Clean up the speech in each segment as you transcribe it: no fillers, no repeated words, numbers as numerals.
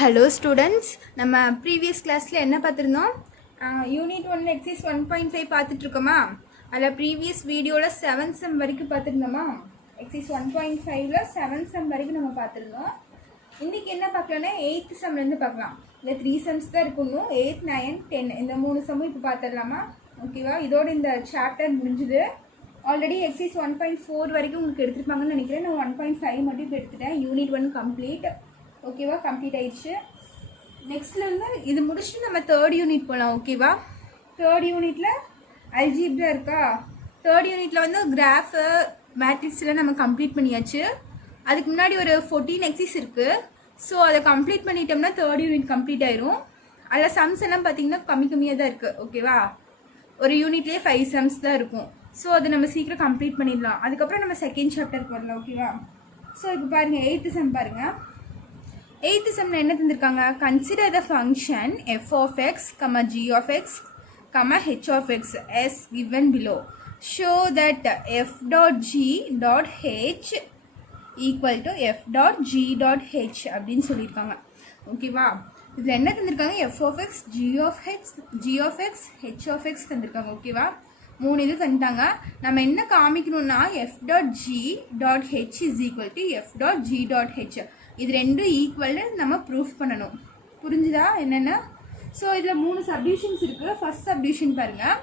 Hello students, நம்ம previous கிளாஸில் என்ன பார்த்துருந்தோம்? Unit 1 exercise 1.5 பார்த்துட்ருக்கோமா? அதில் ப்ரீவியஸ் வீடியோவில் 7th செம் வரைக்கும் பார்த்துருந்தோமா? எக்ஸைஸ் 1.5ல் 7th செம் வரைக்கும் நம்ம பார்த்துருந்தோம். இன்றைக்கி என்ன பார்க்கலான்னா 8th செம்லேருந்து பார்க்கலாம். இல்லை 3 செம்ஸ் தான் இருக்கணும். 8, 9, 10 இந்த 3 செம்மும் இப்போ பார்த்துடலாமா? ஓகேவா? இதோட இந்த சாப்டர் முடிஞ்சுது. ஆல்ரெடி எக்ஸைஸ் 1.4 வரைக்கும் உங்களுக்கு எடுத்துருப்பாங்கன்னு நினைக்கிறேன். நான் 1.5 மட்டும் இப்போ எடுத்துட்டேன். Unit 1 complete. ஓகேவா? கம்ப்ளீட் ஆயிடுச்சு. நெக்ஸ்ட்லேருந்து இது முடிச்சுட்டு நம்ம 3rd யூனிட் போகலாம். ஓகேவா? 3rd யூனிட்டில் அல்ஜீப்ரா இருக்கா? 3rd யூனிட்டில் வந்து கிராஃபு மேட்ரிக்ஸில் நம்ம கம்ப்ளீட் பண்ணியாச்சு. அதுக்கு முன்னாடி ஒரு 14 எக்ஸைஸ் இருக்குது. ஸோ அதை கம்ப்ளீட் பண்ணிட்டோம்னா 3rd யூனிட் கம்ப்ளீட் ஆயிரும். அதில் சம்ஸ் எல்லாம் பார்த்தீங்கன்னா கம்மியாக தான் இருக்குது. ஓகேவா? ஒரு யூனிட்லேயே 5 சம்ஸ் தான் இருக்கும். ஸோ அதை நம்ம சீக்கிரம் கம்ப்ளீட் பண்ணிடலாம். அதுக்கப்புறம் நம்ம செகண்ட் சாப்டருக்கு வரலாம். ஓகேவா? ஸோ இப்போ பாருங்கள் 8th செம் பாருங்கள். 8th செம்ல என்ன தந்திருக்காங்க? Consider the function f of x, g of x, h of x as given below. Show that f dot g dot h equal to f dot g dot h அப்படின்னு சொல்லியிருக்காங்க. ஓகேவா? இதில் என்ன தந்திருக்காங்க? f of x, g of x, h of x தந்திருக்காங்க. ஓகேவா? 3 இது தந்துட்டாங்க. நம்ம என்ன காமிக்கணும்னா f dot g dot h is equal to f dot g dot h. இது ரெண்டும் ஈக்குவல்னு நம்ம ப்ரூஃப் பண்ணணும். புரிஞ்சுதா என்னென்ன? ஸோ இதில் 3 சப்டிவிஷன்ஸ் இருக்குது. ஃபர்ஸ்ட் சப்டிவிஷன் பாருங்கள்.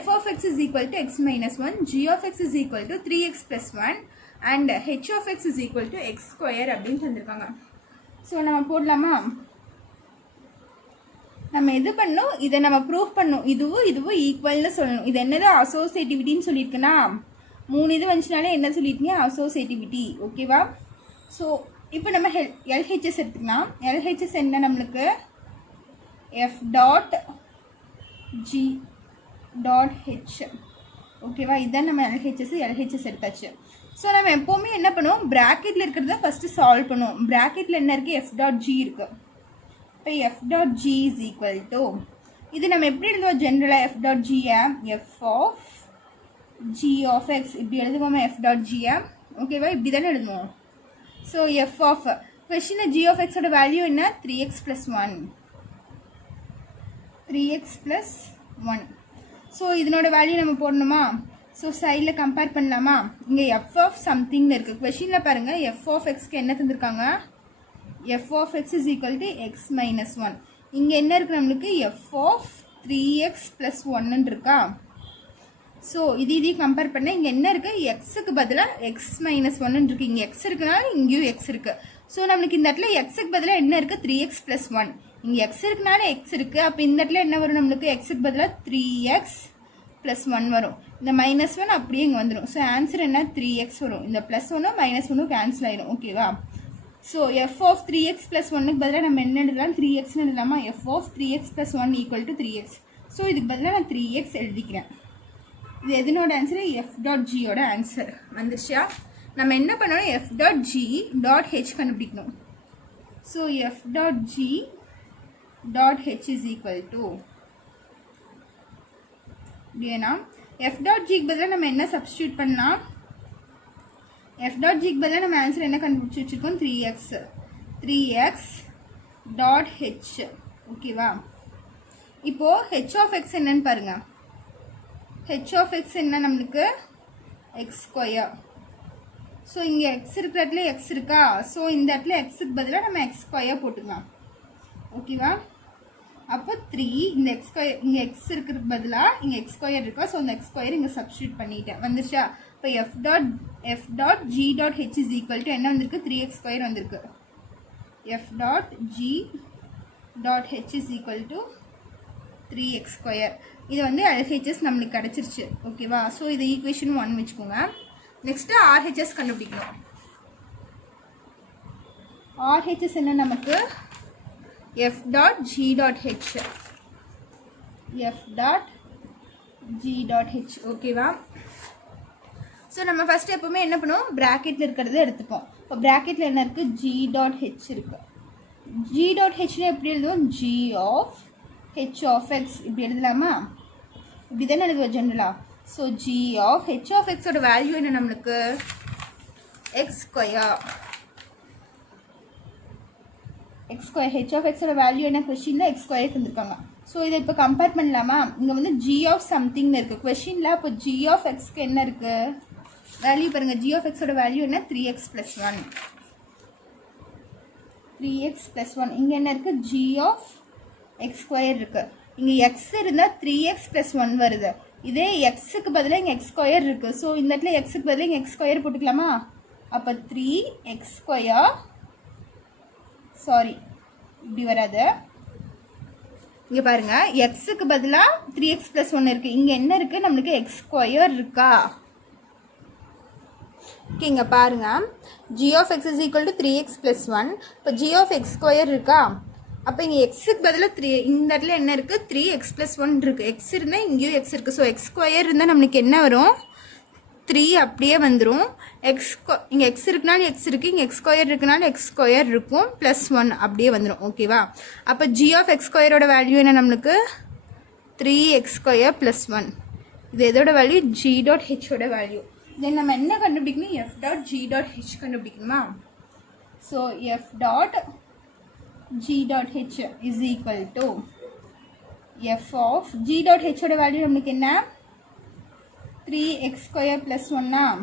f of x is equal to x minus 1, g of x is equal to 3x plus 1 and h of x is equal to x square அப்படின்னு தந்திருக்காங்க. ஸோ நம்ம போடலாமா? நம்ம எது பண்ணணும்? இதை நம்ம ப்ரூஃப் பண்ணணும். இதுவும் ஈக்குவல்னு சொல்லணும். இது என்னது? அசோசியேட்டிவிட்டின்னு சொல்லியிருக்குன்னா 3 இது வந்துச்சுனாலே என்ன சொல்லியிருக்கீங்க? அசோசியேட்டிவிட்டி. ஓகேவா? ஸோ இப்போ நம்ம எல்ஹெச்எஸ் எடுத்துக்கலாம். எல்ஹெச்எஸ் என்ன நம்மளுக்கு? F dot g dot H. ஓகேவா? இதுதான் நம்ம எல்ஹெச்எஸ் எடுத்தாச்சு. ஸோ நம்ம எப்போவுமே என்ன பண்ணுவோம்? ப்ராக்கெட்டில் இருக்கிறத ஃபஸ்ட்டு சால்வ் பண்ணுவோம். ப்ராக்கெட்டில் என்ன இருக்குது? எஃப் டாட் ஜி இருக்குது. இப்போ f dot g is equal to, இது நம்ம எப்படி எழுதுவோம் ஜென்ரலாக? எஃப் டாட் ஜியை f of g of x இப்படி எழுதுவோமா? எஃப் டாட் ஜியை. ஓகேவா? இப்படி தானே எழுதுவோம். ஸோ எஃப் ஆஃப் கொஷினில் ஜி ஆஃப் எக்ஸோட வேல்யூ என்ன? 3x plus 1. 3x plus 1. So இதனோட வேல்யூ நம்ம போடணுமா? ஸோ சைடில் கம்பேர் பண்ணலாமா? இங்கே எஃப் ஆஃப் சம்திங்னு இருக்குது. கொஷினில் பாருங்கள், எஃப் ஆஃப் எக்ஸ்க்கு என்ன தந்திருக்காங்க? F of X is equal to x minus 1. இங்கே என்ன இருக்குது நம்மளுக்கு? எஃப் ஆஃப் 3x plus 1 இருக்கா? ஸோ இதையும் கம்பேர் பண்ணால் இங்கே என்ன இருக்குது? எக்ஸுக்கு பதிலாக எக்ஸ் மைனஸ் 1 இருக்குது. இங்கே எக்ஸ் இருக்குனால இங்கேயும் எக்ஸ் இருக்குது. ஸோ நம்மளுக்கு இந்த இடத்துல எக்ஸுக்கு பதிலாக என்ன இருக்குது? 3x plus 1. இங்கே எக்ஸ் இருக்குனால எக்ஸ் இருக்குது. அப்போ இந்த இடத்துல என்ன வரும் நம்மளுக்கு? எக்ஸுக்கு பதிலாக 3x plus 1 வரும். இந்த மைனஸ் 1 அப்படியே இங்கே வந்துடும். ஸோ ஆன்சர் என்ன? 3x வரும். இந்த ப்ளஸ் 1 மைனஸ் 1 கேன்சல் ஆகிடும். ஓகேவா? So F of 3x plus 1க்கு பதிலாக நம்ம என்ன எழுதலாம்? 3xன்னு எழுதலாமா? F of 3x plus 1 equal to 3x. So இதுக்கு பதிலாக நான் 3x எழுதிக்கிறேன். இது எதனோட ஆன்சரு? எஃப் டாட் ஜியோட ஆன்சர் வந்துருச்சா? நம்ம என்ன பண்ணணும்? F dot g dot h கண்டுபிடிக்கணும். So f dot g dot h is equal to ஏன்னா எஃப் டாட் ஜிக்கு பதிலாக நம்ம என்ன சப்ஸ்டியூட் பண்ணலாம்? எஃப் டாட் ஜிக்கு பதிலாக நம்ம ஆன்சர் என்ன கண்டுபிடிச்சி வச்சுருக்கோம்? 3x dot H. ஓகேவா? இப்போது ஹெச் ஆஃப் எக்ஸ் என்னன்னு பாருங்கள். ஹெச் ஆஃப் எக்ஸ் என்ன நம்மளுக்கு? X square. ஸோ இங்கே எக்ஸ் இருக்கிற இடத்துல எக்ஸ் இருக்கா? ஸோ இந்த இடத்துல எக்ஸுக்கு பதிலாக நம்ம எக்ஸ் ஸ்கொயர் போட்டுக்கலாம். ஓகேவா? அப்போ 3 இந்த எக்ஸ் ஸ்கொயர், இங்கே எக்ஸ் இருக்கிறதுக்கு பதிலாக இங்கே எக்ஸ் ஸ்கொயர் இருக்கா? ஸோ இந்த எக்ஸ் ஸ்கொயர் இங்கே சப்ஸ்டியூட் பண்ணிட்டேன். வந்துச்சா? இப்போ f dot g dot h is equal to என்ன வந்திருக்கு? 3x ஸ்கொயர் வந்திருக்கு. F dot g dot h is equal to 3x square. இது வந்து எல்ஹெச்எஸ் நம்மளுக்கு கிடச்சிருச்சு. ஓகேவா? ஸோ இது ஈக்குவேஷன் 1 வச்சுக்கோங்க. நெக்ஸ்ட்டு ஆர்ஹெச்எஸ் கண்டுபிடிக்கணும். ஆர்ஹெச்எஸ் என்ன நமக்கு? F dot g dot H. F dot g dot H. ஓகேவா? ஸோ நம்ம ஃபஸ்ட்டு எப்போவுமே என்ன பண்ணுவோம்? ப்ராக்கெட்டில் இருக்கிறத எடுத்துப்போம். இப்போ ப்ராக்கெட்டில் என்ன இருக்குது? ஜி டாட் ஹெச் இருக்குது. ஜி டாட் ஹெச்னா எப்படி எழுதுவோம்? G of h of x இப்படி எழுதலாமா? இப்படி தானே எழுதுவோம் ஜென்ரலாக. So g of h of x ஓட வேல்யூ என்ன நம்மளுக்கு? x square. X square h of எக்ஸோட வேல்யூ என்ன கொஷினில் எக்ஸ் ஸ்கொயர் தந்துருக்காங்க. ஸோ இதை இப்போ கம்பேர் பண்ணலாமா? இங்கே வந்து ஜி ஆஃப் சம்திங்னு இருக்குது கொஷினில். இப்போ ஜி ஆஃப் எக்ஸ்க்கு என்ன இருக்குது வேல்யூ பாருங்கள். ஜி ஆஃப் எக்ஸோட வேல்யூ என்ன 3x + 1. 3x + 1. இங்கே என்ன இருக்குது? ஜி ஆஃப் எக்ஸ் ஸ்கொயர் இருக்குது. இங்கே எக்ஸ் இருந்தால் 3x + 1 வருது. இதே எக்ஸுக்கு பதிலாக இங்கே எக்ஸ் ஸ்கொயர் இருக்குது. ஸோ இந்த இடத்துல எக்ஸுக்கு பதிலாக இங்கே எக்ஸ் ஸ்கொயர் போட்டுக்கலாமா? அப்போ 3x², சாரி இப்படி வராது, இங்கே பாருங்கள் எக்ஸுக்கு பதிலாக 3x + 1 இருக்குது. இங்கே என்ன இருக்குது? நம்மளுக்கு எக்ஸ் ஸ்கொயர் இருக்கா? ஓகே, இங்கே பாருங்கள் g of x = 3x + 1. இப்போ g of x² இருக்கா? அப்போ இங்கே எக்ஸுக்கு பதிலாக 3, இந்த இடத்துல என்ன இருக்குது? 3x + 1 இருக்குது. எக்ஸ் இருந்தால் இங்கேயும் எக்ஸ் இருக்குது. ஸோ x² இருந்தால் நம்மளுக்கு என்ன வரும்? 3 அப்படியே வந்துடும். இங்கே எக்ஸ் இருக்குனாலும் எக்ஸ் இருக்குது, இங்கே x² இருக்குனாலும் x² இருக்கும், +1 அப்படியே வந்துடும். ஓகேவா? அப்போ g of x² வேல்யூ என்ன நம்மளுக்கு? 3x² + 1. இது எதோட வேல்யூ? g.h value. தென் நம்ம என்ன கண்டுபிடிக்கணும்? f.g.h கண்டுபிடிக்கணுமா? So f.g.h is equal to f of g.h value நம்மளுக்கு என்ன? 3x² + 1.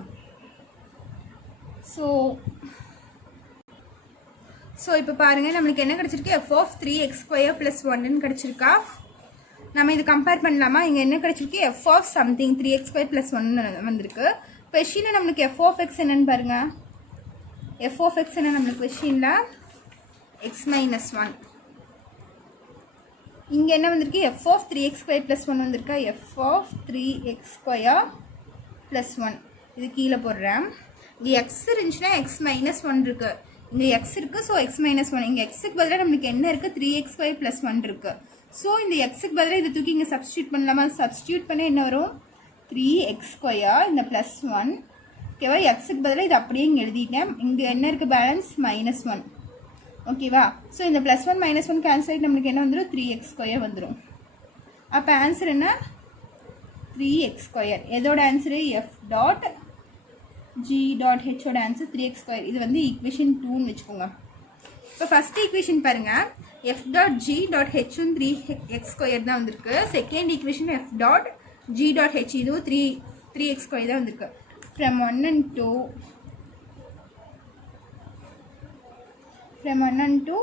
ஸோ இப்போ பாருங்கள் நம்மளுக்கு என்ன கிடச்சிருக்கு? f of 3x² + 1 கிடச்சிருக்கா? நம்ம இது கம்பேர் பண்ணலாமா? இங்கே என்ன கிடச்சிருக்கு? f of something 3x² + 1 வந்திருக்கு. கொஷினில் நம்மளுக்கு f of x என்னன்னு பாருங்கள். f of x என்ன நம்மளுக்கு கொஷினில்? x - 1. இங்கே என்ன வந்திருக்கு? f of 3x² + 1 வந்திருக்கா? f of 3x² + 1 இது கீழே போடுறேன். இங்கே எக்ஸ் இருந்துச்சுன்னா x - 1 இருக்குது. இங்கே எக்ஸ் இருக்குது. So x - 1. இங்கே எக்ஸுக்கு பதிலாக நம்மளுக்கு என்ன இருக்குது? 3x² + 1 இருக்குது. ஸோ இந்த எக்ஸுக்கு பதிலாக இதை தூக்கி இங்கே சப்ஸ்டியூட் பண்ணலாமா? சப்ஸ்டியூட் பண்ண என்ன வரும்? 3x², இந்த +1. ஓகேவா? எக்ஸுக்கு பதிலாக இது அப்படியே இங்கே எழுதிட்டேன். இங்கே என்ன இருக்குது? பேலன்ஸ் -1. ஓகேவா? ஸோ இந்த +1 -1 கேன்சல் ஆகிட்டு நம்மளுக்கு என்ன வந்துடும்? 3x² வந்துடும். அப்போ ஆன்சர் என்ன? 3x². எதோட ஆன்சரு? f.g.h answer 3x². இது வந்து ஈக்குவேஷன் 2ன்னு வச்சுக்கோங்க. இப்போ ஃபஸ்ட் ஈக்குவேஷன் பாருங்கள். f.g.h 3x² தான் வந்திருக்கு. செகண்ட் ஈக்குவேஷன் f.g.h இதுவும் 3x² தான் வந்திருக்கு. From 1 and 2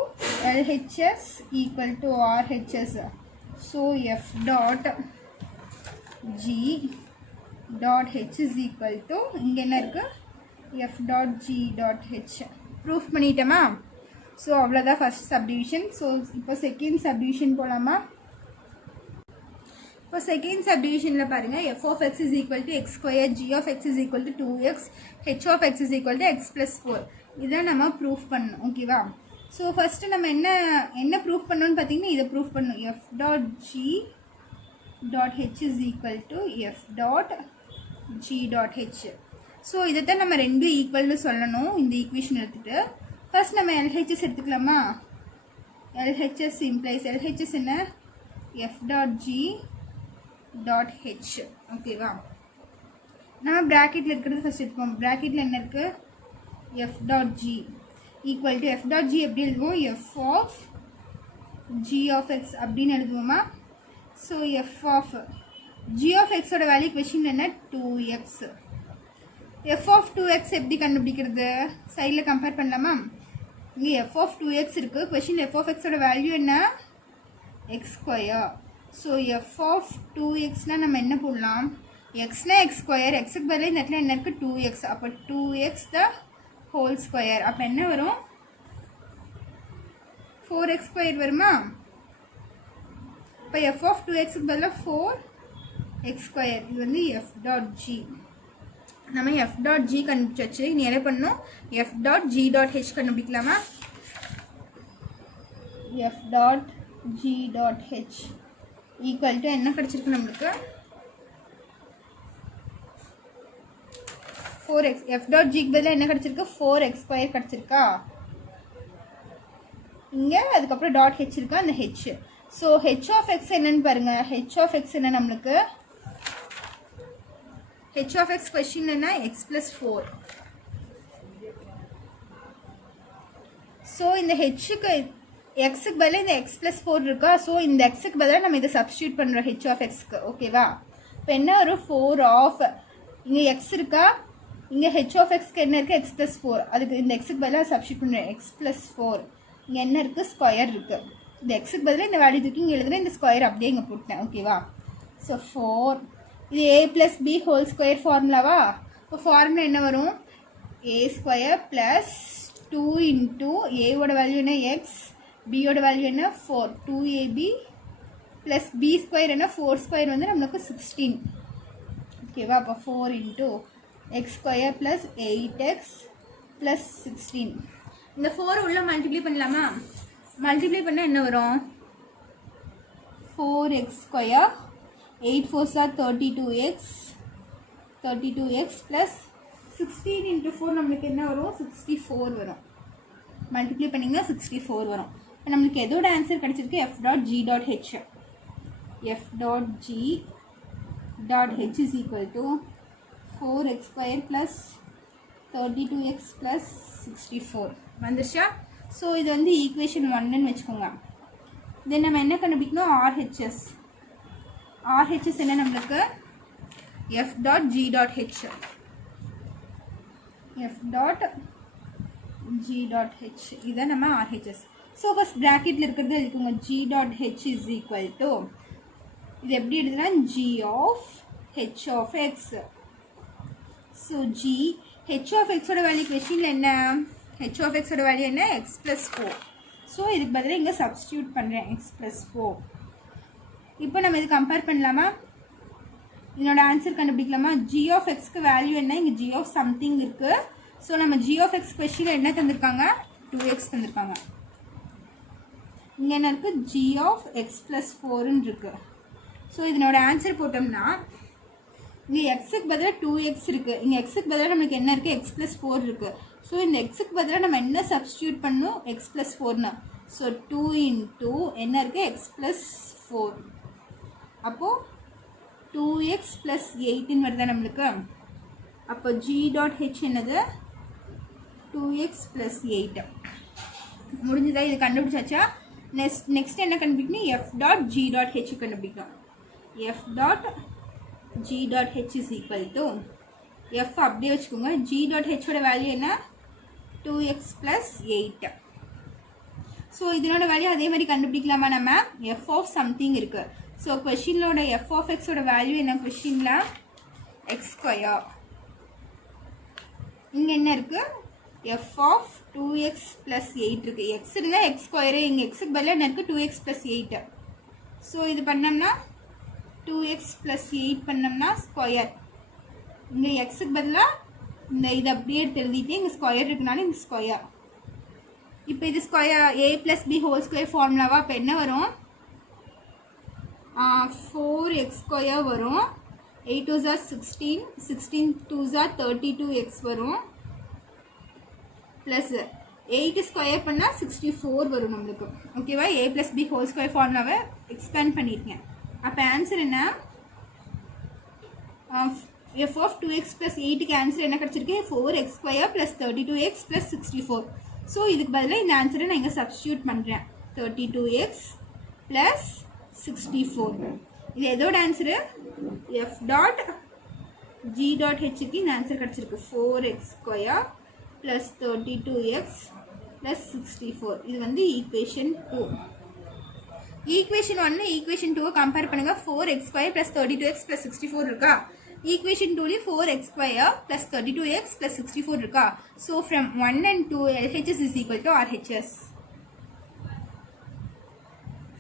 LHS equal to RHS. So f.g.h is equal to இங்கே என்ன இருக்கு? f.g.h ப்ரூஃப் பண்ணிட்டோமா? ஸோ அவ்வளோதான் ஃபர்ஸ்ட் சப்டிவிஷன். ஸோ இப்போ செகண்ட் சப்டிவிஷன் போகலாமா? இப்போ செகண்ட் சப்டிவிஷனில் பாருங்கள். f of x is equal to x², g of x is equal to 2x, h of x is equal to x + 4. இதான் நம்ம ப்ரூஃப் பண்ணணும். ஓகேவா? ஸோ ஃபஸ்ட்டு நம்ம என்ன ப்ரூஃப் பண்ணணும்னு பார்த்தீங்கன்னா இதை ப்ரூஃப் பண்ணணும். f.g.h is equal to f.g.h. So இதைத்தான் நம்ம ரெண்டும் ஈக்குவல்னு சொல்லணும் இந்த ஈக்குவேஷன் எடுத்துகிட்டு. ஃபர்ஸ்ட் நம்ம LHS எடுத்துக்கலாமா? LHS implies LHS என்ன? f.g.h. ஓகேவா? நம்ம ப்ராக்கெட்டில் இருக்கிறது ஃபஸ்ட் எடுத்துப்போம். ப்ராக்கெட்டில் என்ன இருக்குது? f.g ஈக்குவல் டு f.g எப்படி எழுதுவோம்? f of g of x அப்படின்னு எழுதுவோமா? So f of g of x ஓட வேல்யூ கொஷின் என்ன? 2x. f of 2x எப்படி கண்டுபிடிக்கிறது? சைடில் கம்பேர் பண்ணலாமா? இங்கே f of 2x இருக்குது. கொஷின் f of x ஓட வேல்யூ என்ன? x². ஸோ f of 2xனால் நம்ம என்ன போடலாம்? xனா x², xக்கு பதிலாக இந்த இடத்துல என்ன இருக்குது? 2x. அப்போ 2x த ஹோல் ஸ்கொயர். அப்போ என்ன வரும்? 4x² வருமா? இப்போ f of 2xக்கு பதிலாக 4x². இது வந்து f.g. நம்ம f.g கண்டுபிடிச்சாச்சு. இனி என்ன பண்ணணும்? f.g.h கண்டுபிடிக்கலாமா? f.g.h ஈக்குவல் டு என்ன கிடச்சிருக்கு நம்மளுக்கு? 4x. f.g பதிலாக என்ன கிடச்சிருக்கு? 4x² கிடச்சிருக்கா? இங்கே அதுக்கப்புறம் .h இருக்கா? அந்த h. So h of x என்னன்னு பாருங்கள். h of x என்ன நம்மளுக்கு? h of x கொஷின் என்ன? x + 4. ஸோ இந்த ஹெச்சுக்கு எக்ஸுக்கு பதிலாக இந்த எக்ஸ் ப்ளஸ் 4 இருக்கா. ஸோ இந்த எக்ஸுக்கு பதிலாக நம்ம இதை சப்ஸ்டியூட் பண்ணுறோம் ஹெச் ஆஃப் எக்ஸ்க்கு. ஓகேவா. இப்போ என்ன வரும் 4 ஆஃப் இங்கே எக்ஸ் இருக்கா, இங்கே ஹெச் ஆஃப் எக்ஸ்க்கு என்ன இருக்குது எக்ஸ் ப்ளஸ் 4. அதுக்கு இந்த எக்ஸுக்கு பதிலாக சப்ஸ்டியூட் பண்ணுறேன் எக்ஸ் ப்ளஸ் 4. இங்கே என்ன இருக்குது ஸ்கொயர் இருக்குது. இந்த எக்ஸுக்கு பதிலாக இந்த வேல்யூ தூக்கி இங்கே எழுதுகிறேன், இந்த ஸ்கொயர் அப்படியே இங்கே போட்டேன். ஓகேவா. ஸோ 4 இது a plus B whole square ஃபார்முலாவா. இப்போ ஃபார்முலா என்ன வரும் a ஸ்கொயர் ப்ளஸ் 2 இன்ட்டு ஏவோட வேல்யூ என்ன எக்ஸ், பியோட வேல்யூ என்ன 4, 2ab ப்ளஸ் பி ஸ்கொயர் என்ன 4 ஸ்கொயர் வந்து நம்மளுக்கு 16. ஓகேவா. அப்போ 4 into X square plus 8x plus 16. இந்த 4 உள்ள மல்டிப்ளை பண்ணலாமா. மல்டிப்ளை பண்ணால் என்ன வரும் 4x square 8 4s are 32x plus 16 into 4 நம்மளுக்கு என்ன வரும் 64 வரும். மல்டிப்ளை பண்ணிங்கன்னா 64 வரும். இப்போ நம்மளுக்கு எதோட ஆன்சர் கிடச்சிருக்கு f dot g dot h. f dot g dot h is equal to 4x square plus 32x plus 64 வந்துருச்சா. ஸோ இது வந்து ஈக்குவேஷன் 1ன்னு வச்சுக்கோங்க. தென் நம்ம என்ன கண்டுபிடிக்கணும் RHS. RHS என்ன நம்மளுக்கு f dot g dot h. f dot g dot h இதான் நம்ம RHS. ஸோ ஃபஸ்ட் ப்ராக்கெட்டில் இருக்கிறது இருக்குங்க g dot h is equal to இது எப்படி எடுத்துனா g of h of x. So g h of xோட வேல்யூ கொஸ்டினில் என்ன h ஆஃப் xோட வேல்யூ என்ன x ப்ளஸ் 4. ஸோ இதுக்கு பதிலாக இங்கே சப்ஸ்டியூட் பண்ணுறேன் x ப்ளஸ் 4. இப்போ நம்ம இது கம்பேர் பண்ணலாமா, இதனோட ஆன்சர் கண்டுபிடிக்கலாமா. g ஆஃப் எக்ஸ்க்கு வேல்யூ என்ன இங்கே g ஆஃப் சம்திங் இருக்குது. ஸோ நம்ம g ஆஃப் எக்ஸ் கொஸ்டினில் என்ன தந்திருக்காங்க 2x தந்திருக்காங்க. இங்கே என்ன இருக்குது g ஆஃப் எக்ஸ் ப்ளஸ் 4ன்னு இருக்குது. ஸோ இதனோட ஆன்சர் போட்டோம்னா இங்கே எக்ஸுக்கு பதிலாக 2x இருக்குது, இங்கே எக்ஸுக்கு பதிலாக நம்மளுக்கு என்ன இருக்குது எக்ஸ் ப்ளஸ் 4 இருக்குது. ஸோ இந்த எக்ஸுக்கு பதிலாக நம்ம என்ன சப்ஸ்டியூட் பண்ணணும் எக்ஸ் ப்ளஸ் 4ன்னு. ஸோ 2 இன்ட்டு என்ன இருக்குது எக்ஸ் ப்ளஸ் 4. அப்போது 2x ப்ளஸ் 8ன்னு வருதா நம்மளுக்கு. அப்போ g டாட் h என்னது 2x ப்ளஸ் 8 முடிஞ்சதா. இது கண்டுபிடிச்சாச்சா. நெக்ஸ்ட் என்ன கண்டுபிடிக்கணும் f dot g dot h கண்டுபிடிக்கணும். f dot g dot h is equal to f அப்படியே வச்சுக்கோங்க. g டாட் ஹெச்சோட வேல்யூ என்ன 2x ப்ளஸ் 8. ஸோ இதனோட வேல்யூ அதே மாதிரி கண்டுபிடிக்கலாமா நம்ம f ஆஃப் சம்திங் இருக்குது. ஸோ கொஷினோட f ஆஃப் எக்ஸோட வேல்யூ என்ன கொஷினில் எக்ஸ் ஸ்கொயர். இங்கே என்ன இருக்குது f ஆஃப் 2x ப்ளஸ் 8 இருக்குது. எக்ஸ் இருந்தால் எக்ஸ் ஸ்கொயரு, இங்கே எக்ஸுக்கு பதிலாக என்ன இருக்குது 2x ப்ளஸ் 8. ஸோ இது பண்ணோம்னா 2x ப்ளஸ் 8 பண்ணோம்னா ஸ்கொயர். இங்கே எக்ஸுக்கு பதிலாக இந்த இது அப்படியே எடுத்து எழுதிட்டு இங்கே ஸ்கொயர் இருக்குனால இந்த ஸ்கொயர். இப்போ இது square a plus B whole square ஃபார்முலாவா. இப்போ என்ன வரும் 4x ஸ்கொயர் வரும், 8 2s are 16, 16 2s are 32x வரும், ப்ளஸ் 8 ஸ்கொயர் பண்ணால் 64 வரும் நம்மளுக்கு. ஓகேவா. a plus B whole square ஃபார்முலாவை எக்ஸ்பேண்ட் பண்ணியிருக்கேன். அப்போ ஆன்சர் என்ன f ஆஃப் 2x ப்ளஸ் 8க்கு ஆன்சர் என்ன கிடச்சிருக்கு 4x square plus 32x plus 64. So இதுக்கு பதிலாக இந்த ஆன்சரை நான் இங்கே சப்ஸ்டியூட் பண்ணுறேன் 32x ப்ளஸ் 64. இது எதோட answer f dot g dot ஹெச்சுக்கு இந்த ஆன்சர் கிடச்சிருக்கு 4x square plus 32x plus 64. இது வந்து ஈக்குவேஷன் 2. ஈக்குவேஷன் 1 ஈக்குவேஷன் 2 கம்பேர் பண்ணுங்கள். 4x square plus 32x plus 64 இருக்கா. ஈக்குவேஷன் 2லேயும் 4x square plus 32x plus 64 இருக்கா. So from 1 and 2 LHS is equal to RHS.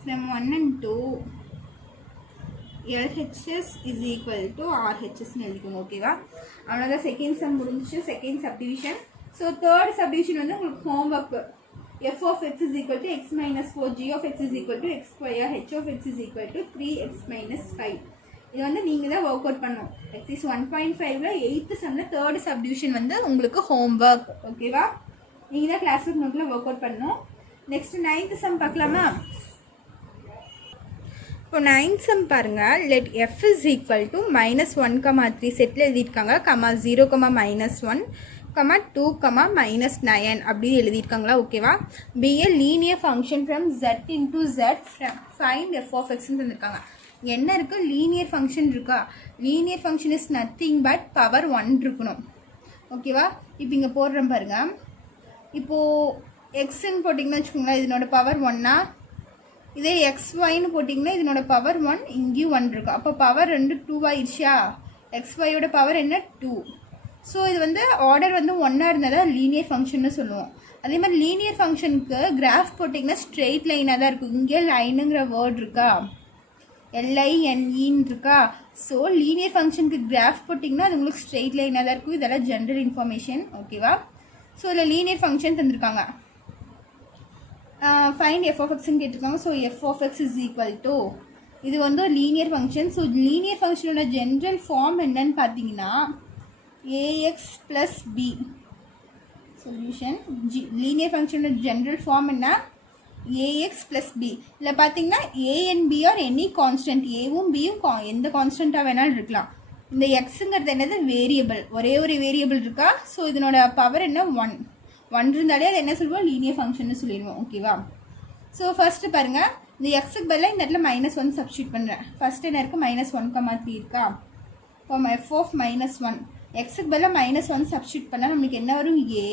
From 1 and 2 LHS is equal to RHS எழுதிக்கோங்க. ஓகேவா. அவ்வளோதான் second sum முடிஞ்சிச்சு, second subdivision. So third subdivision வந்து உங்களுக்கு homework f of x is equal to x minus 4, g of x is equal to x square, h of x is equal to 3x minus 5. இது வந்து நீங்கள் தான் work out பண்ணணும். Exercise 1.5ல 8th சம்மில் third subdivision வந்து உங்களுக்கு homework. ஓகேவா. நீங்கள் தான் கிளாஸ் ஒர்க் நோட்டில் ஒர்க் அவுட் பண்ணணும். நெக்ஸ்ட் 9th சம் பார்க்கலாமா. இப்போ 9th சம் பாருங்கள். Let f is equal to -1, 3 settle எழுதியிருக்காங்க, -0, -1, 2, -9 அப்படி எழுதியிருக்காங்களா? ஓகேவா? be a linear function from z into z find f of x தந்திருக்காங்க. என்ன இருக்கு? லீனியர் ஃபங்க்ஷன் இருக்கா? Linear function is nothing but power 1 இருக்கணும். ஓகேவா? இப்போ இங்கே போடுறேன் பாருங்க. இப்போது எக்ஸ்ன்னு போட்டிங்கன்னா வச்சுக்கோங்களேன், இதனோட பவர் 1 இதே xyன்னு போட்டிங்கன்னா இதனோட பவர் 1, இங்கேயும் 1 இருக்கும். அப்போ பவர் 2 ஆயிடுச்சா? xyயோட பவர் என்ன? 2. ஸோ இது வந்து ஆர்டர் வந்து 1 இருந்தால் தான் லீனியர் ஃபங்க்ஷன்னு சொல்லுவோம். அதே மாதிரி லீனியர் ஃபங்க்ஷனுக்கு கிராஃப் போட்டிங்கன்னா ஸ்ட்ரெயிட் லைனாக தான் இருக்கும். இங்கே லைனுங்கிற வேர்ட் இருக்கா? LINEன்னு இருக்கா? ஸோ லீனியர் ஃபங்க்ஷனுக்கு கிராஃப் போட்டிங்கன்னா அது உங்களுக்கு ஸ்ட்ரெயிட் லைனாக தான் இருக்கும். இதெல்லாம் ஜென்ரல் இன்ஃபர்மேஷன். ஓகேவா? ஸோ இதில் லீனியர் ஃபங்க்ஷன் தந்திருக்காங்க. ஃபைண்ட் எஃப் ஆஃப் எக்ஸ்ன்னு கேட்டிருக்காங்க. So F of X is equal to, இது வந்து லீனியர் ஃபங்க்ஷன். ஸோ லீனியர் ஃபங்க்ஷனோட ஜென்ரல் ஃபார்ம் என்னன்னு பார்த்தீங்கன்னா A X plus B. Solution linear ஃபங்க்ஷனோட ஜென்ரல் ஃபார்ம் என்ன? A X plus B. இதில் பார்த்தீங்கன்னா A and B are any constant. ஏவும் பியும் எந்த கான்ஸ்டண்ட்டாக வேணாலும் இருக்கலாம். இந்த எக்ஸுங்கிறது என்னது? வேரியபிள். ஒரே ஒரு வேரியபிள் இருக்கா? ஸோ இதனோட பவர் என்ன? 1 இருந்தாலே அது என்ன சொல்லுவோம்? லீனியர் ஃபங்க்ஷன் சொல்லிடுவோம். ஓகேவா? ஸோ ஃபர்ஸ்ட்டு பாருங்கள், இந்த எக்ஸுக்கு பதிலாக இந்த இடத்துல -1 சப்ஸ்டியூட் பண்ணுறேன். ஃபர்ஸ்ட் என்ன இருக்குது? -1, 3 இருக்கா? இப்போ எஃப் ஆஃப் -1 எக்ஸுக்கு பதிலாக -1 சப்ஸ்டியூட் பண்ணால் நம்மளுக்கு என்ன வரும்? ஏ.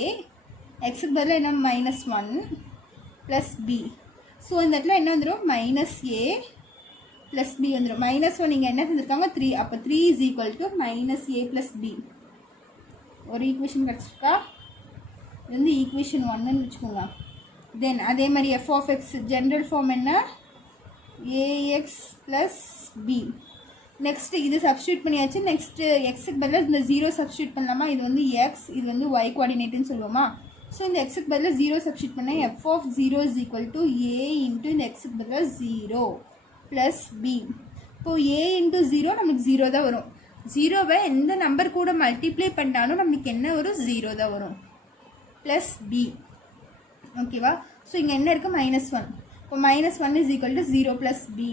எக்ஸுக்கு பதிலாக என்ன? -1 ப்ளஸ் பி. ஸோ இந்த இடத்துல என்ன வந்துடும்? -a ப்ளஸ் பி வந்துடும். -1 இங்கே என்ன தந்துருக்காங்க? 3. அப்போ 3 is equal to -a plus B. ஒரு ஈக்குவேஷன் கிடச்சிருக்கா? இது வந்து ஈக்குவேஷன் 1ன்னு வச்சுக்கோங்க. தென் அதே மாதிரி F of X general form என்ன? A X plus B. நெக்ஸ்ட்டு இது சப்ஸ்டியூட் பண்ணியாச்சு. நெக்ஸ்ட்டு எக்ஸுக்கு பதிலாக இந்த 0 சப்ஸ்டியூட் பண்ணலாமா? இது வந்து எக்ஸ், இது வந்து ஒய் கோஆர்டினேட்டுன்னு சொல்லுவோமா? ஸோ இந்த எக்ஸுக்கு பதிலாக 0 சப்ஸ்டியூட் பண்ணால் f of 0 is equal to a into இந்த எக்ஸுக்கு பதிலாக 0 ப்ளஸ் பி. இப்போது ஏ இன்ட்டு 0 நமக்கு 0 தான் வரும். 0வை எந்த நம்பர் கூட மல்டிப்ளை பண்ணாலும் நம்மளுக்கு என்ன வரும்? 0 தான் வரும். Plus B. ஓகேவா? ஸோ இங்கே என்ன இருக்குது? -1. இப்போ -1 is equal to 0 plus b.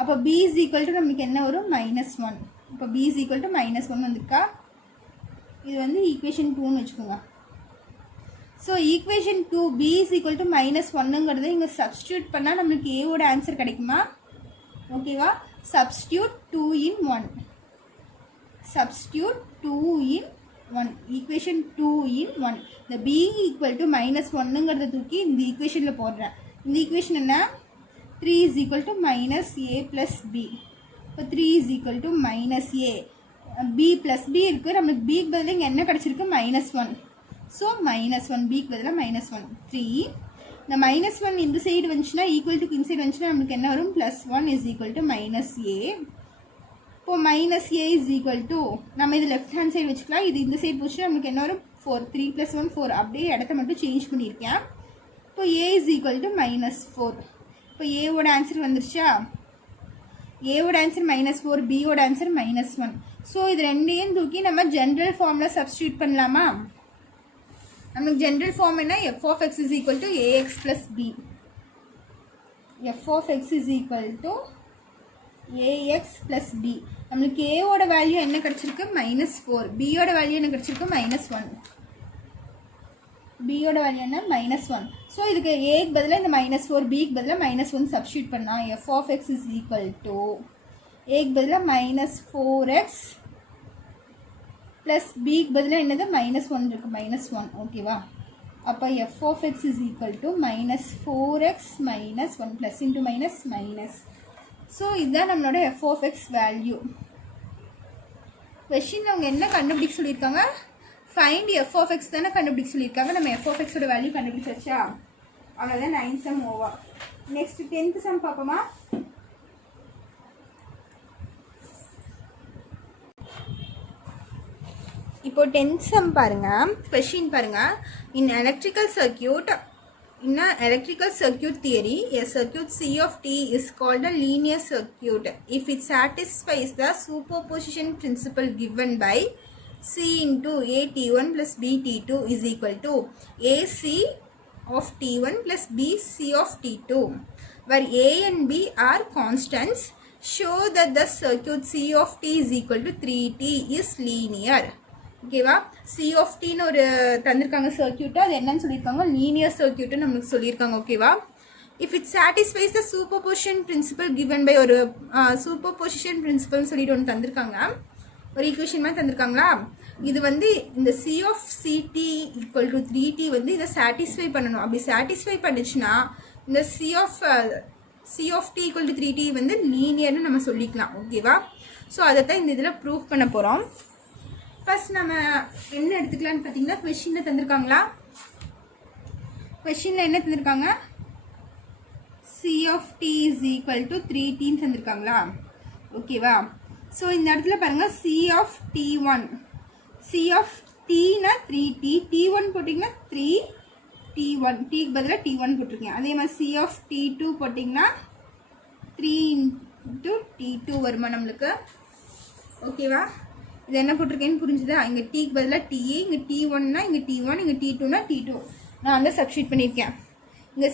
அப்போ பி இஸ் ஈக்குவல் டு நம்மளுக்கு என்ன வரும்? -1. இப்போ பி இஸ் ஈக்குவல் டு -1 வந்துருக்கா? இது வந்து ஈக்குவேஷன் 2ன்னு வச்சுக்கோங்க. So equation 2 B is equal to -1ங்கிறது இங்கே சப்ஸ்டியூட் பண்ணால் நம்மளுக்கு ஏவோட ஆன்சர் கிடைக்குமா? ஓகேவா? Substitute 2 in 1. Substitute 2 in 1. Equation 2 in 1. இந்த b ஈக்குவல் டு -1ங்கிறத தூக்கி இந்த ஈக்குவேஷனில் போடுறேன். இந்த ஈக்குவேஷன் என்ன? 3 is equal to -a plus b. இப்போ 3 is equal to -a. b plus b இருக்குது. நம்மளுக்கு பிக்கு பதிலாக இங்கே என்ன கிடச்சிருக்கு? -1. ஸோ -1 பிக்கு பதிலாக -1 3. இந்த -1 இந்த சைடு வந்துச்சுன்னா ஈக்குவல் டு இன்சைடு வந்துச்சுன்னா நம்மளுக்கு என்ன வரும்? +1 இஸ் ஈக்குவல் டு -a. இப்போது -a இஸ் ஈக்குவல் டு நம்ம இது லெஃப்ட் ஹேண்ட் சைடு வச்சுக்கலாம். இது இந்த சைடு போச்சுன்னா நம்மளுக்கு என்ன வரும்? 4. 3 + 1 4. அப்படியே இடத்த மட்டும் சேஞ்ச் பண்ணியிருக்கேன். இப்போ a இஸ் ஈக்குவல் டு -4. இப்போ ஏவோட ஆன்சர் வந்துருச்சா? ஏவோட ஆன்சர் -4, பியோட ஆன்சர் -1. ஸோ இது ரெண்டையும் தூக்கி நம்ம ஜென்ரல் ஃபார்மில் சப்ஸ்டியூட் பண்ணலாமா? நமக்கு ஜென்ரல் ஃபார்ம் என்ன? F of X is equal to a x plus b. F of X is equal to a x plus b. நம்மளுக்கு ஏவோட வேல்யூ என்ன கிடச்சிருக்கு? -4. பியோட வேல்யூ என்ன கிடச்சிருக்கு? -1. பியோட வேல்யூ என்ன? -1. ஸோ இதுக்கு ஏக்கு பதிலாக இந்த -4, பிக்கு பதிலாக -1 சப்ஸ்டியூட் பண்ணால் f of X is equal to ஏக்கு பதிலாக -4x ப்ளஸ் பிக்கு பதிலாக என்னது? -1 இருக்குது. -1. ஓகேவா? அப்போ f of X is equal to -4x -1 plus into minus. So இதுதான் நம்மளோட f of x value. Question அவங்க என்ன கண்டுபிடிக்க சொல்லியிருக்காங்க? ஃபைண்ட் எஃப் ஆஃப் எக்ஸ் தானே கண்டுபிடிக்க சொல்லியிருக்காங்க. நம்ம எஃப் ஆஃப் எக்ஸோட வேல்யூ கண்டுபிடிச்சாச்சா? அவ்வளோதான். 9 some over. Next 10th some பார்ப்போமா? இப்போ 10th சம் பாருங்கள். கொஷின் பாருங்கள். இன் electrical circuit theory, a circuit C of t is called a linear circuit if it satisfies the superposition principle given by C into a t1 plus b t2 is equal to a c of t1 plus b c of t2, where a and b are constants. Show that the circuit C of t is equal to 3t is linear. ஓகேவா. C of டின்னு ஒரு தந்திருக்காங்க circuit, அது என்னன்னு சொல்லியிருக்காங்க, linear சர்க்கியூட்டுன்னு நம்மளுக்கு சொல்லியிருக்காங்க. ஓகேவா. If it satisfies the superposition principle given by ஒரு சூப்பர்பொசிஷன் பிரின்சிபல்னு சொல்லிட்டு ஒன்று தந்திருக்காங்க, ஒரு ஈக்குவேஷன் மாதிரி தந்திருக்காங்களா. இது வந்து இந்த c of c t equal to 3t வந்து இதை சாட்டிஸ்ஃபை பண்ணணும். அப்படி சாட்டிஸ்ஃபை பண்ணிச்சுன்னா இந்த c of t equal to 3t வந்து லீனியர்னு நம்ம சொல்லிக்கலாம். ஓகேவா. ஸோ அதை தான் இந்த இதில் ப்ரூவ் பண்ண போகிறோம். ஃபர்ஸ்ட் நம்ம என்ன எடுத்துக்கலான்னு பார்த்தீங்கன்னா, கொஷினில் தந்திருக்காங்களா, கொஷினில் என்ன தந்திருக்காங்க, C of T is equal to 3tன்னு தந்திருக்காங்களா. ஓகேவா. ஸோ இந்த இடத்துல பாருங்கள், C of t1, C of டீனா 3t, t1 போட்டிங்கன்னா 3t1, டீக்கு பதிலாக t1 போட்டிருக்கேன். அதே மாதிரி சி ஆஃப் t2 போட்டிங்கன்னா 3 × t2 வருமா நம்மளுக்கு. ஓகேவா. இது என்ன போட்டிருக்கேன்னு புரிஞ்சுதா. இங்கே டீக்கு பதிலாக டிஏ, இங்கே t1னா இங்கே t1, இங்கே t2னா t2 நான் வந்து சப்ஸ்டியூட் பண்ணியிருக்கேன். இங்கே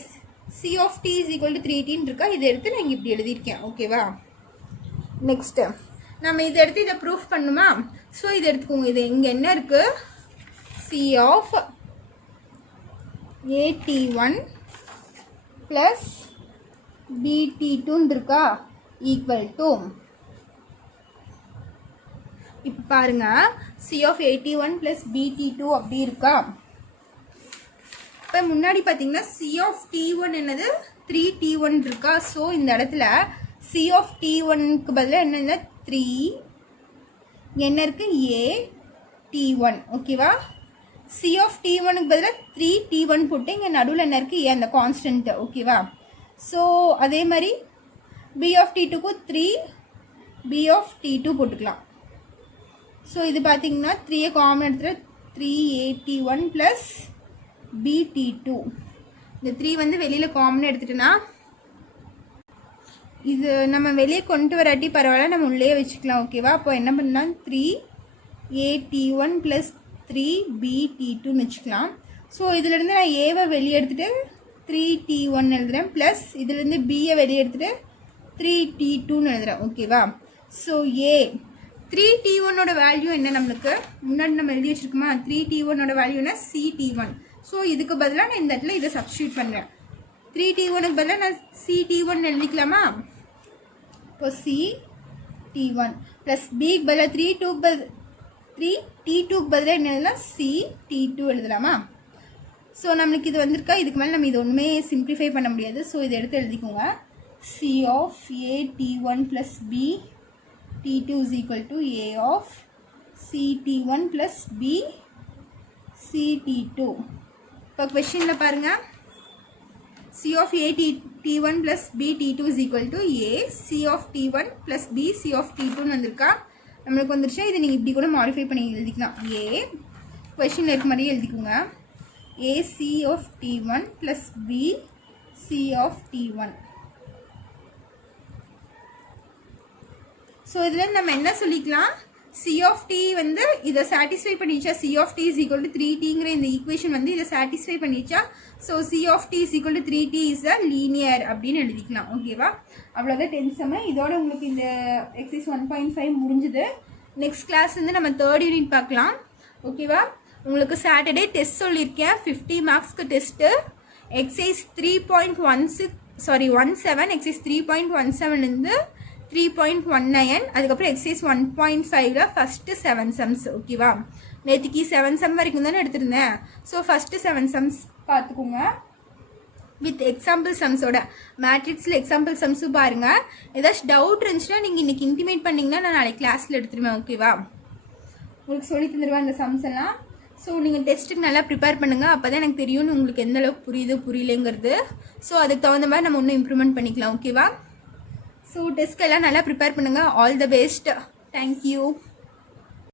C of T is equal to 3tன்னு இருக்கா, இதை எடுத்து நான் இங்கே இப்படி எழுதியிருக்கேன். ஓகேவா. நெக்ஸ்ட்டு நம்ம இதை எடுத்து இதை ப்ரூஃப் பண்ணுமா. ஸோ இதை எடுத்துக்கோங்க. இது இங்கே என்ன இருக்குது, சி ஆஃப் ஏடி1 ப்ளஸ் பிடி2 இருக்கா ஈக்குவல் டு, இப்போ பாருங்கள், சி ஆஃப் ஏடி1 ப்ளஸ் பிடி2 அப்படி இருக்கா. இப்போ முன்னாடி பார்த்தீங்கன்னா சி ஆஃப் t1 என்னது 3t1 இருக்கா. ஸோ இந்த இடத்துல சி ஆஃப் t1க்கு பதிலாக என்னன்னா 3, என்ன இருக்குது ஏ t1. ஓகேவா. சி ஆஃப் t1க்கு பதிலாக 3t1 போட்டு இங்கே நடுவில் என்ன இருக்குது ஏ, அந்த கான்ஸ்டன்ட்டு. ஓகேவா. ஸோ அதே மாதிரி பி ஆஃப் t2க்கு 3 பி ஆஃப் t2 போட்டுக்கலாம். ஸோ இது பார்த்தீங்கன்னா 3 காமன் எடுத்துகிற 3at1 ப்ளஸ் பிடி2. இந்த 3 வந்து வெளியில் காமன் எடுத்துட்டோன்னா இது நம்ம வெளியே கொண்டு வராட்டி பரவாயில்ல, நம்ம உள்ளே வச்சுக்கலாம். ஓகேவா. அப்போ என்ன பண்ணலாம், 3at1 ப்ளஸ் 3bt2ன்னு வச்சுக்கலாம். ஸோ இதிலேருந்து நான் ஏவை வெளியே எடுத்துகிட்டு 3t1 எழுதுகிறேன், ப்ளஸ் இதுலேருந்து பியை வெளியே எடுத்துகிட்டு 3t2ன்னு எழுதுகிறேன். ஓகேவா. ஸோ ஏ 3t1ஓட வேல்யூ என்ன, நம்மளுக்கு முன்னாடி நம்ம எழுதி வச்சுருக்கோமா, 3t1ஓட வேல்யூனா ct1. ஸோ இதுக்கு பதிலாக நான் இந்த இடத்துல இதை சப்ஸ்டியூட் பண்ணுறேன். 3t1க்கு பதிலாக நான் ct1 எழுதிக்கலாமா. இப்போ ct1 ப்ளஸ் பிக்கு பதிலாக 3t2க்கு பதிலாக என்ன எழுதலாம், ct2 எழுதலாமா. ஸோ நம்மளுக்கு இது வந்திருக்கா. இதுக்கு மேலே நம்ம இது ஒன்றுமே சிம்பிளிஃபை பண்ண முடியாது. ஸோ இதை எடுத்து எழுதிக்கோங்க. சி ஆஃப் ஏt1 plus B t2 is equal to a of ct1 plus b ct2. இப்போ கொஷினில் பாருங்கள், c of a t1 plus b t2 is equal to a c of t1 plus b c of t2ன்னு வந்திருக்கா. நம்மளுக்கு வந்துருச்சா. இதை நீங்கள் இப்படி கூட மாடிஃபை பண்ணி எழுதிக்கலாம். a கொஷினில் இருக்க மாதிரியே எழுதிக்கோங்க. a c of t1 plus b c of t1. So இதில் நம்ம என்ன சொல்லிக்கலாம், சி ஆஃப் டி வந்து இதை சாட்டிஸ்ஃபை பண்ணிச்சா, C of T is equal to 3tங்கிற இந்த ஈக்குவேஷன் வந்து இதை சாட்டிஸ்ஃபை பண்ணிச்சா. So C of T is equal to 3t is a linear அப்படின்னு எழுதிக்கலாம். ஓகேவா. அவ்வளோதான் 10th செம். இதோட உங்களுக்கு இந்த எக்ஸசைஸ் 1.5 முடிஞ்சுது. நெக்ஸ்ட் கிளாஸ் வந்து நம்ம 3rd யூனிட் பார்க்கலாம். ஓகேவா. உங்களுக்கு சாட்டர்டே டெஸ்ட் சொல்லியிருக்கேன், 50 மார்க்ஸ்க்கு டெஸ்ட்டு. எக்ஸசைஸ் 17 எக்ஸசைஸ் 3.17லேருந்து 3.19, அதுக்கப்புறம் எக்ஸசைஸ் 1.5ல ஃபஸ்ட்டு 7 சம்ஸ். ஓகேவா. நேற்றுக்கு 7 சம் வரைக்கும் தானே எடுத்திருந்தேன். ஸோ ஃபஸ்ட்டு 7 சம்ஸ் பார்த்துக்கோங்க வித் எக்ஸாம்பிள் சம்ஸோட. மேட்ரிக்ஸில் எக்ஸாம்பிள் சம்ஸும் பாருங்கள். ஏதாச்சும் டவுட் இருந்துச்சுன்னா நீங்கள் இன்றைக்கி இன்டிமேட் பண்ணிங்கன்னா நான் நாளைக்கு கிளாஸில் எடுத்துருவேன். ஓகேவா. உங்களுக்கு சொல்லி தந்துடுவேன் அந்த சம்ஸ் எல்லாம். ஸோ நீங்கள் டெஸ்ட்டுக்கு நல்லா ப்ரிப்பேர் பண்ணுங்கள். அப்போ தான் எனக்கு தெரியும்னு உங்களுக்கு எந்த அளவுக்கு புரியலைங்கிறது. ஸோ அதுக்கு தகுந்த மாதிரி நம்ம இன்னும் இம்ப்ரூவ்மெண்ட் பண்ணிக்கலாம். ஓகேவா. ஸோ டெஸ்ட்க்கு எல்லாம் நல்லா ப்ரிப்பேர் பண்ணுங்கள். All the best. தேங்க்யூ.